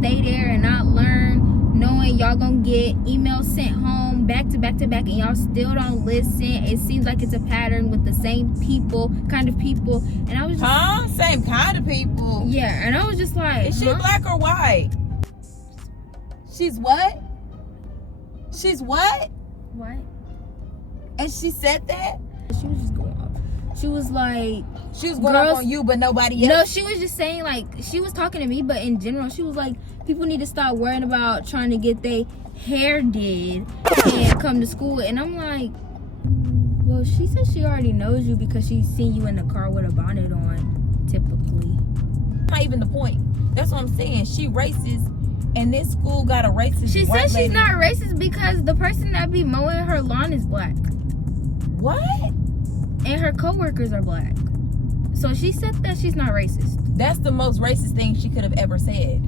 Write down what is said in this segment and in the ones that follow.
stay there and not learn, knowing y'all gonna get emails sent home back to back to back, and y'all still don't listen. It seems like it's a pattern with the same kind of people. And I was just, same kind of people? Yeah, and I was just like, is she black or white? She's what? She's what? What? And she said that? She was just going off. She was like, she was going off on you, but nobody else? No, she was just saying, like, she was talking to me, but in general, she was like, people need to stop worrying about trying to get their hair did and come to school. And I'm like, well, she said she already knows you because she's seen you in the car with a bonnet on, typically. Not even the point. That's what I'm saying. She racist, and this school got a racist She white said lady. she's not racist because the person that be mowing her lawn is black. What? And her coworkers are black. So she said that she's not racist. That's the most racist thing she could have ever said.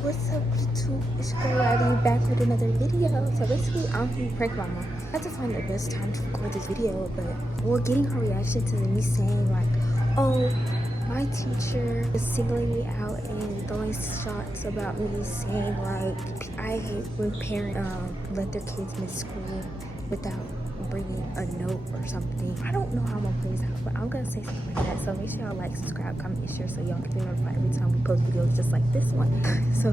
What's up, YouTube? It's your girl Lottie, back with another video. So basically, I'm here to prank my mom. I had to find the best time to record this video, but we're getting her reaction to me saying like, oh, my teacher is singling me out and throwing shots about me, saying like, I hate when parents let their kids miss school without bringing a note or something. I don't know how I'm gonna play this out, but I'm gonna say something like that. So make sure y'all like, subscribe, comment, and share so y'all can be notified every time we post videos just like this one. So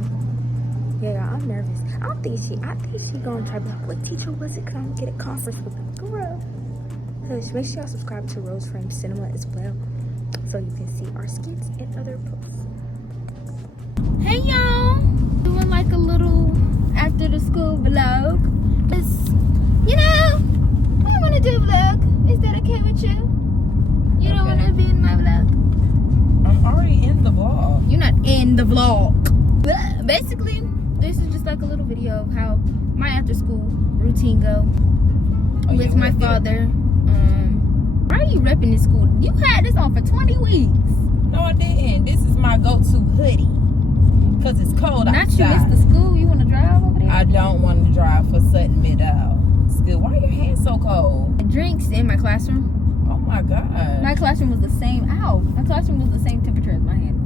yeah, I'm nervous. I think she gonna try to be like, what teacher was it? Cause I'm gonna get a conference with a girl. Hush, make sure y'all subscribe to Rose Frame Cinema as well, so you can see our skits and other posts. Hey y'all, doing like a little after the school vlog. It's, you know, I want to do a vlog. Is that okay with you? You don't want to be in my vlog? I'm already in the vlog. You're not in the vlog. But basically, this is just like a little video of how my after school routine go with my father. Why are you repping this school? You had this on for 20 weeks. No, I didn't. This is my go-to hoodie. Because it's cold outside. Not you missed the school. You want to drive over there? I don't want to drive for Sutton Meadow. Still, why are your hands so cold? Drinks in my classroom. Oh my God. My classroom was the same. Ow. My classroom was the same temperature as my hand.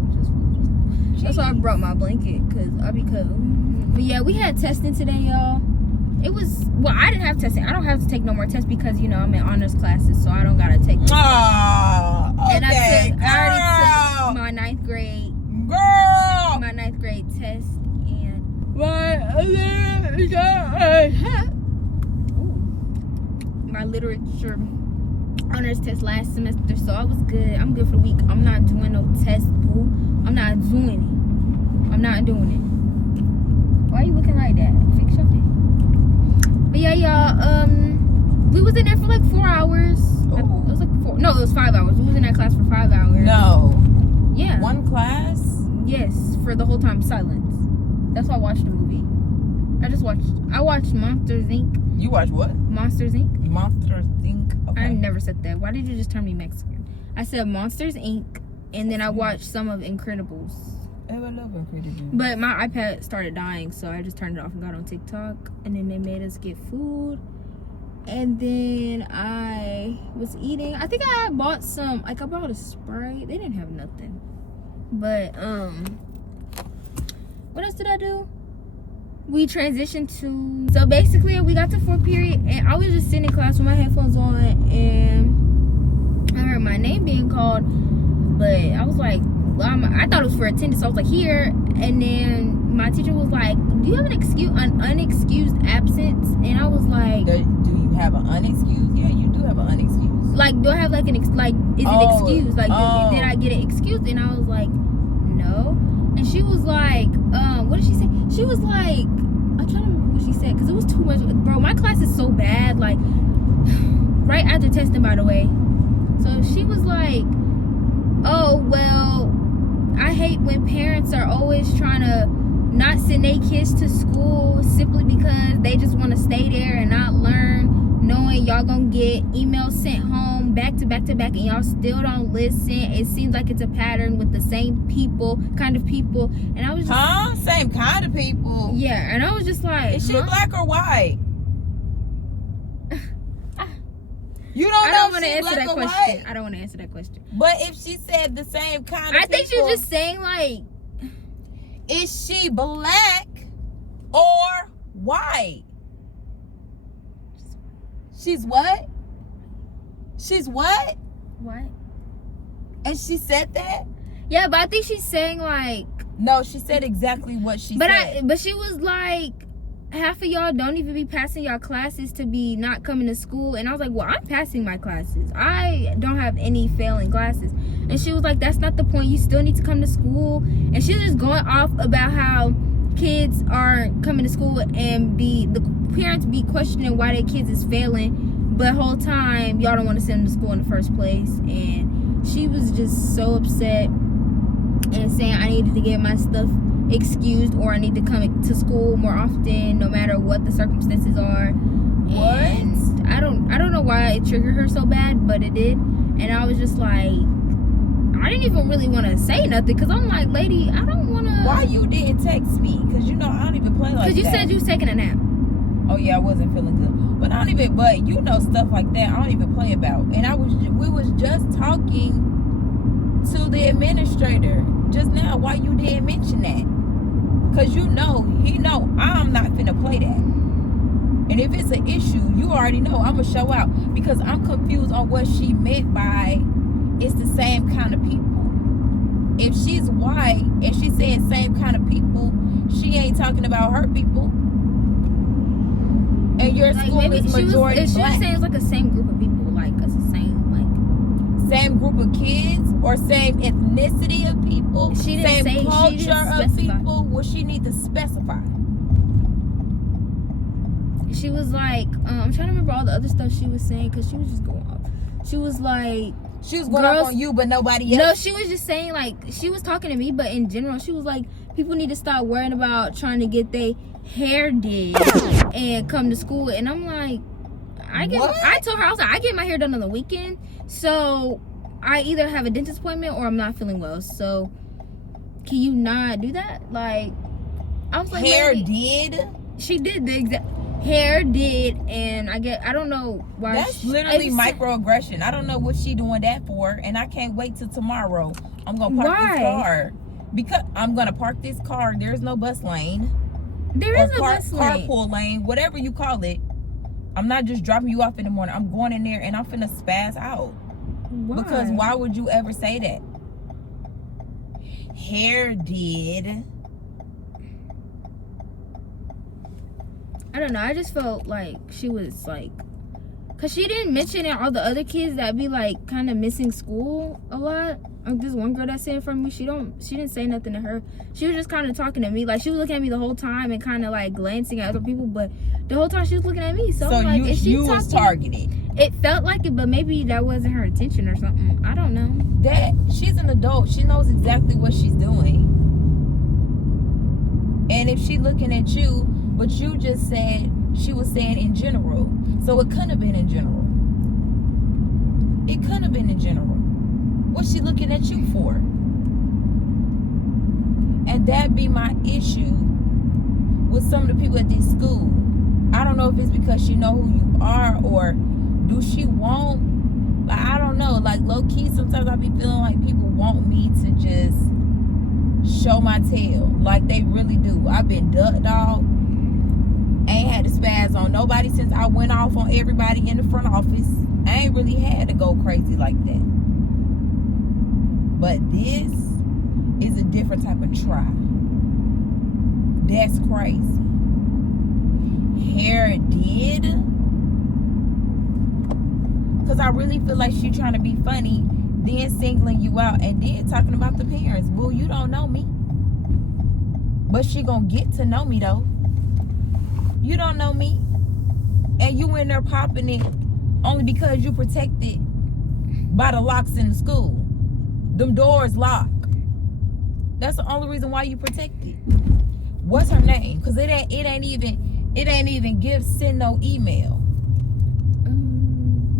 That's why I brought my blanket, because I'll be cold. But yeah, we had testing today, y'all. It was, well, I didn't have testing. I don't have to take no more tests because, you know, I'm in honors classes, so I don't gotta take. Oh, okay, and I already took my ninth grade test, and my literature honors test last semester, so I was good. I'm good for the week. I'm not doing no test, boo. I'm not doing it. I'm not doing it. Why are you looking like that? Fix your face. But yeah, y'all, we was in there for like 4 hours. Ooh. It was like 4. No, it was 5 hours. We was in that class for 5 hours. No. Yeah. One class? Yes, for the whole time, silence. That's why I watched the movie. I watched Monsters Inc. You watched what? Monsters Inc. Monsters Inc. Okay. I never said that. Why did you just turn me Mexican? I said Monsters Inc. And then I watched some of Incredibles. I love Incredibles. But my iPad started dying, so I just turned it off and got on TikTok. And then they made us get food. And then I was eating. I think I bought some, like I bought a Sprite. They didn't have nothing. But, what else did I do? We transitioned to, so basically we got to fourth period and I was just sitting in class with my headphones on and I heard my name being called, but I was like, well, I thought it was for attendance, so I was like, here. And then my teacher was like, do you have an unexcused absence? And I was like, do you have an unexcused? Yeah, you do have an unexcused. Like, do I have like is it excused? Like, did I get it excused? And I was like, no. And she was like, what did she say? She was like, I'm trying to remember what she said, because it was too much. Bro, my class is so bad, like, right after testing, by the way. So she was like, oh, well, I hate when parents are always trying to not send their kids to school simply because they just want to stay there and not learn, knowing y'all gonna get emails sent home going back to back to back, and y'all still don't listen. It seems like it's a pattern with the same kind of people. And I was just, same kind of people. Yeah, and I was just like, is she black or white? You don't I know don't want if to she's answer black that or question. white? I don't want to answer that question. But if she said the same kind of people, I think she's just saying like, is she black or white? She's what? She's what? what? And she said that? Yeah, but I think she's saying like, No, she said exactly what she said. But she was like, half of y'all don't even be passing y'all classes to be not coming to school. And I was like, well, I'm passing my classes. I don't have any failing classes. And she was like, that's not the point. You still need to come to school. And she was just going off about how kids aren't coming to school and the parents be questioning why their kids is failing, but the whole time y'all don't want to send them to school in the first place. And she was just so upset and saying I needed to get my stuff excused, or I need to come to school more often, no matter what the circumstances are. What? And I don't know why it triggered her so bad, but it did. And I was just like, I didn't even really want to say nothing, because I'm like, lady, I don't want to. Why you didn't text me? Because you know I don't even play like that. Because you said you was taking a nap. Oh yeah, I wasn't feeling good. But I don't even, but you know stuff like that I don't even play about. And we was just talking to the administrator just now. Why you didn't mention that? Because he know I'm not finna play that. And if it's an issue, you already know I'm gonna show out. Because I'm confused on what she meant by it's the same kind of people. If she's white and she's saying same kind of people, she ain't talking about her people. And your Like, school is majority black. She was saying it's like the same group of people, like it's the same group of kids or same ethnicity of people, She didn't same say, culture she didn't of specify. people. Well, she need to specify. She was like, I'm trying to remember all the other stuff she was saying, because she was just going off. She was like, She was going up on you, but nobody else. No, she was just saying, like, she was talking to me, but in general, she was like, people need to stop worrying about trying to get their hair did and come to school. And I'm like, I told her, I was like, I get my hair done on the weekend, so I either have a dentist appointment or I'm not feeling well. So can you not do that? Like, I was like, hair lady, did. she did the exact hair did, and I don't know why. That's literally microaggression. I don't know what she doing that for, and I can't wait till tomorrow. I'm gonna park this car because I'm gonna park this car. There's no bus lane. There is no bus lane. Carpool lane, whatever you call it. I'm not just dropping you off in the morning. I'm going in there and I'm finna spaz out. Why? Because why would you ever say that? Hair did. I don't know. I just felt like she was like, because she didn't mention all the other kids that be like kind of missing school a lot. Like this one girl that's sitting from me, she didn't say nothing to her. She was just kind of talking to me. Like she was looking at me the whole time and kind of like glancing at other people, but the whole time she was looking at me. So I'm like, you was targeted. It felt like it, but maybe that wasn't her intention or something. I don't know. That she's an adult. She knows exactly what she's doing. And if she looking at you, but you just said she was saying in general. So it couldn't have been in general. It couldn't have been in general. What's she looking at you for? And that be my issue with some of the people at this school. I don't know if it's because she know who you are, or do she want, like, I don't know, like low key sometimes I be feeling like people want me to just show my tail, like they really do. I've been ducked off, ain't had to spaz on nobody since I went off on everybody in the front office. I ain't really had to go crazy like that. But this is a different type of try. That's crazy. Hair did. Because I really feel like she trying to be funny, then singling you out, and then talking about the parents. Boo, you don't know me. But she gonna get to know me though. You don't know me. And you in there popping it only because you protected by the locks in the school. Them doors lock. That's the only reason why you protected. What's her name? Because it ain't even give send no email.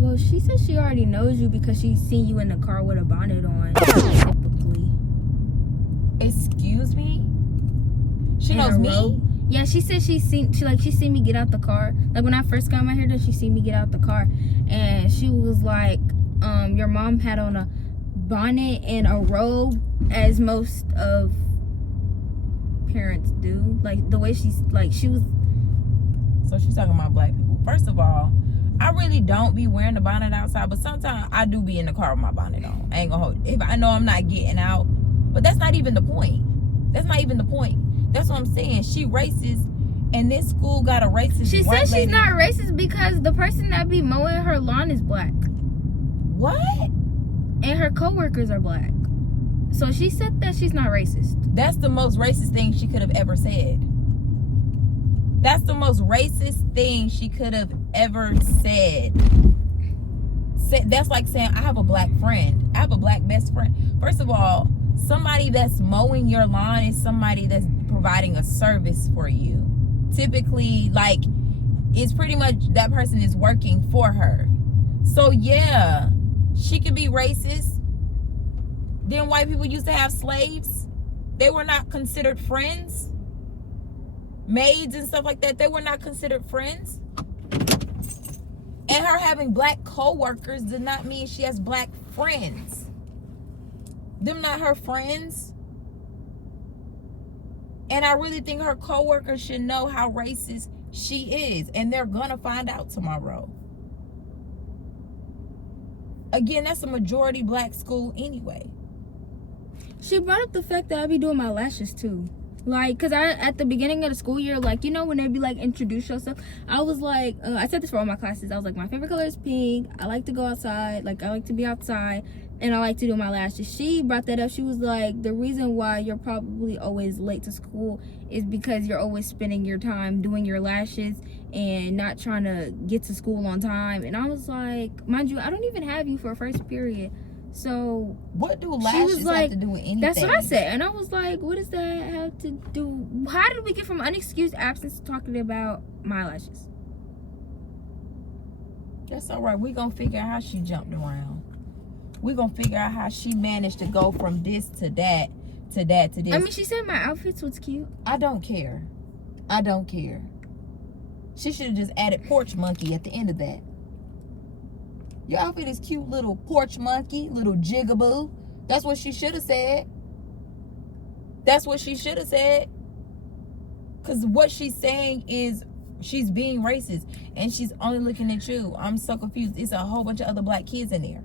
Well, she said she already knows you because she's seen you in the car with a bonnet on, typically. Excuse me? She knows me? Yeah, she said she seen me get out the car. Like when I first got my hair done, she seen me get out the car, and she was like, your mom had on a bonnet and a robe, as most of parents do. Like the way she was. So she's talking about black people. First of all, I really don't be wearing the bonnet outside, but sometimes I do be in the car with my bonnet on. I ain't gonna hold it. If I know I'm not getting out, but that's not even the point. That's not even the point. That's what I'm saying. She racist, and this school got a racist. She white said she's lady. not racist because the person that be mowing her lawn is black. What? And her coworkers are black. So she said that she's not racist. That's the most racist thing she could have ever said. That's the most racist thing she could have ever said. That's like saying, I have a black friend. I have a black best friend. First of all, somebody that's mowing your lawn is somebody that's providing a service for you. Typically, like, it's pretty much that person is working for her. So, yeah, she could be racist. Then white people used to have slaves. They were not considered friends. Maids and stuff like that, they were not considered friends. And her having black co-workers did not mean she has black friends. Them not her friends. And I really think her co-workers should know how racist she is. And they're gonna find out tomorrow. Again, that's a majority black school anyway. She brought up the fact that I be doing my lashes too. Like, cause at the beginning of the school year, like, you know, when they be like, introduce yourself, I was like, I said this for all my classes. I was like, my favorite color is pink. I like to go outside. Like, I like to be outside, and I like to do my lashes. She brought that up. She was like, the reason why you're probably always late to school is because you're always spending your time doing your lashes and not trying to get to school on time. And I was like, mind you, I don't even have you for a first period. So what do lashes have to do with anything? That's what I said. And I was like, what does that have to do? How did we get from unexcused absence to talking about my lashes? That's all right. We're going to figure out how she jumped around. We're going to figure out how she managed to go from this to that, to that, to this. I mean, she said my outfits was cute. I don't care. I don't care. She should have just added porch monkey at the end of that. Your outfit is cute, little porch monkey, little jigaboo. That's what she should have said. That's what she should have said. Because what she's saying is she's being racist. And she's only looking at you. I'm so confused. It's a whole bunch of other black kids in there.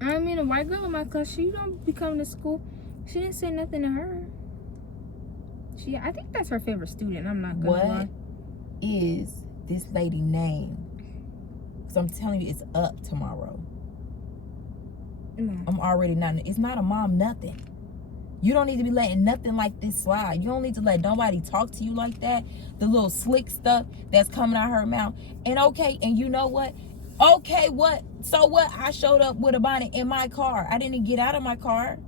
I mean, a white girl in my class, she don't be coming to school. She didn't say nothing to her. I think that's her favorite student. I'm not going to lie. What is this lady name? Because I'm telling you, it's up tomorrow. I'm already not. It's not a mom nothing. You don't need to be letting nothing like this slide. You don't need to let nobody talk to you like that. The little slick stuff that's coming out her mouth. And okay, and you know what? Okay, what? So what? I showed up with a bonnet in my car. I didn't get out of my car.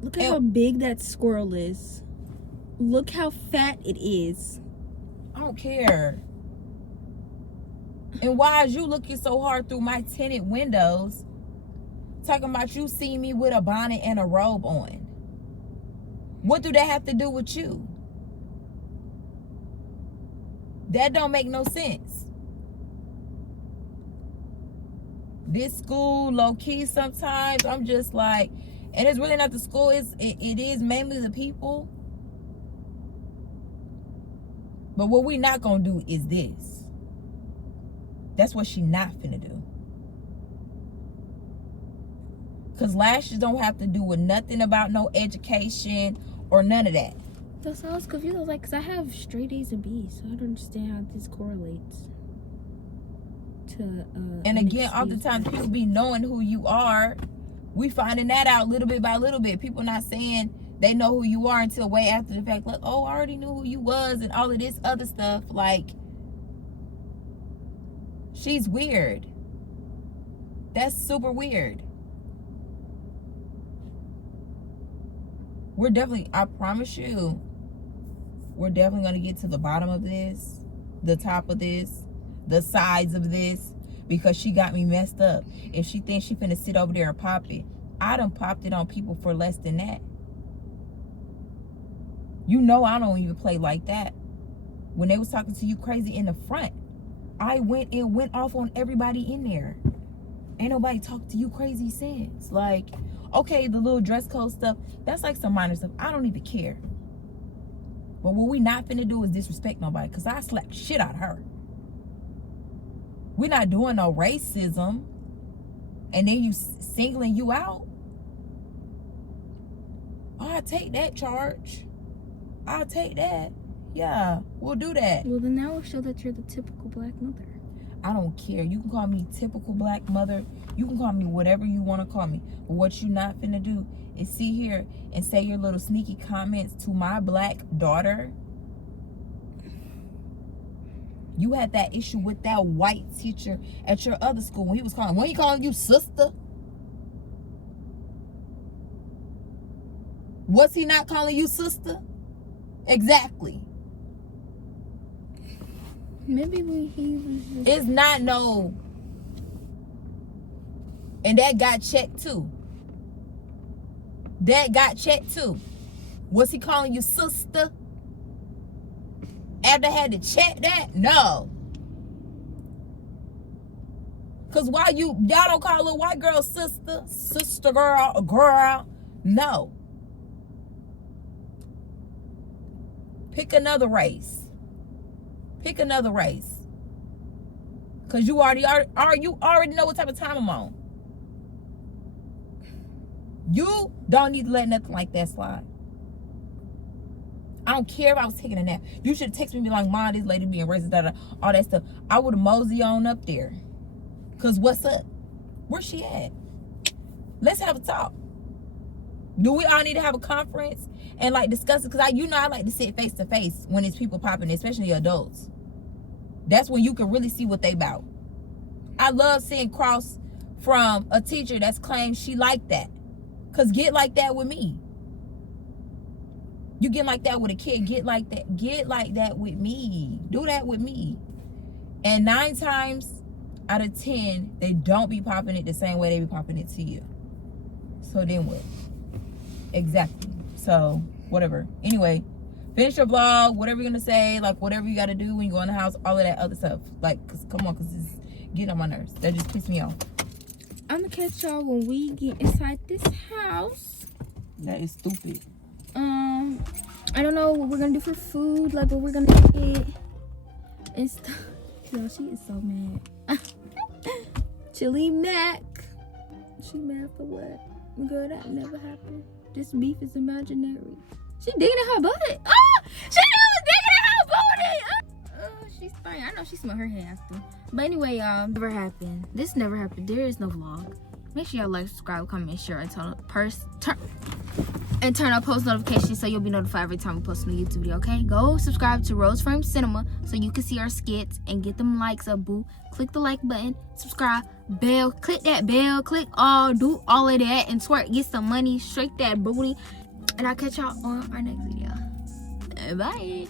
Look at how big that squirrel is. Look how fat it is. I don't care. And why is you looking so hard through my tinted windows, talking about you seeing me with a bonnet and a robe on? What do that have to do with you? That don't make no sense. This school, low-key, sometimes I'm just like, and it's really not the school, it is mainly the people. But what we not gonna do is this. That's what she not finna do. Because lashes don't have to do with nothing about no education or none of that. That's why I was confused. I was like, because I have straight A's and B's, so I don't understand how this correlates to and again, oftentimes people be knowing who you are. We finding that out little bit by little bit. People not saying they know who you are until way after the fact. Like, oh, I already knew who you was and all of this other stuff. Like, she's weird. That's super weird. We're definitely, I promise you, we're definitely going to get to the bottom of this. the top of this, the sides of this, because she got me messed up. If she thinks she finna sit over there and pop it, I done popped it on people for less than that. You know I don't even play like that. When they was talking to you crazy in the front, I went off on everybody in there. Ain't nobody talked to you crazy since. Like, okay, the little dress code stuff, that's like some minor stuff. I don't even care. But what we not finna do is disrespect nobody, because I slapped shit out of her. We're not doing no racism. And then you singling you out. Oh, I'll take that charge. I'll take that. Yeah, we'll do that. Well, then that will show that you're the typical black mother. I don't care. You can call me typical black mother. You can call me whatever you want to call me. But what you not finna do is sit here and say your little sneaky comments to my black daughter. You had that issue with that white teacher at your other school when he calling you sister? Was he not calling you sister? Exactly. Maybe he was just... It's not no. And that got checked too. Was he calling you sister? After I had to check that? No. Cause why y'all don't call a little white girl sister girl? No. Pick another race. Cause you already know what type of time I'm on. You don't need to let nothing like that slide. I don't care if I was taking a nap. You should text me and be like, Mom, this lady being racist, all that stuff. I would have mosey on up there. Cause what's up? Where's she at? Let's have a talk. Do we all need to have a conference and like discuss it? Cause I like to sit face to face when it's people popping, especially adults. That's when you can really see what they about. I love seeing cross from a teacher that's claimed she like that. Cause get like that with me. You get like that with a kid, get like that with me. Do that with me. And 9 times out of 10, they don't be popping it the same way they be popping it to you. So then what? Exactly. So whatever. Anyway, finish your vlog, whatever you're gonna say, like whatever you gotta do when you go in the house, all of that other stuff. Like, cause come on, cause it's getting on my nerves. That just pissed me off. I'm gonna catch y'all when we get inside this house. That is stupid. I don't know what we're gonna do for food, like what we're gonna get and stuff. Yo, she is so mad. Chili Mac. She mad for what? Girl, that never happened. This beef is imaginary. She digging in her butt. Oh, she was digging in her booty. Oh, she's fine. I know she smelled her hair after. But anyway, never happened. This never happened. There is no vlog. Make sure y'all like, subscribe, comment, share, and turn on post notifications so you'll be notified every time we post a new YouTube video, okay? Go subscribe to Rose Frame Cinema so you can see our skits and get them likes up, boo. Click the like button, subscribe, bell, click that bell, click all, do all of that, and twerk, get some money, shake that booty. And I'll catch y'all on our next video. Bye.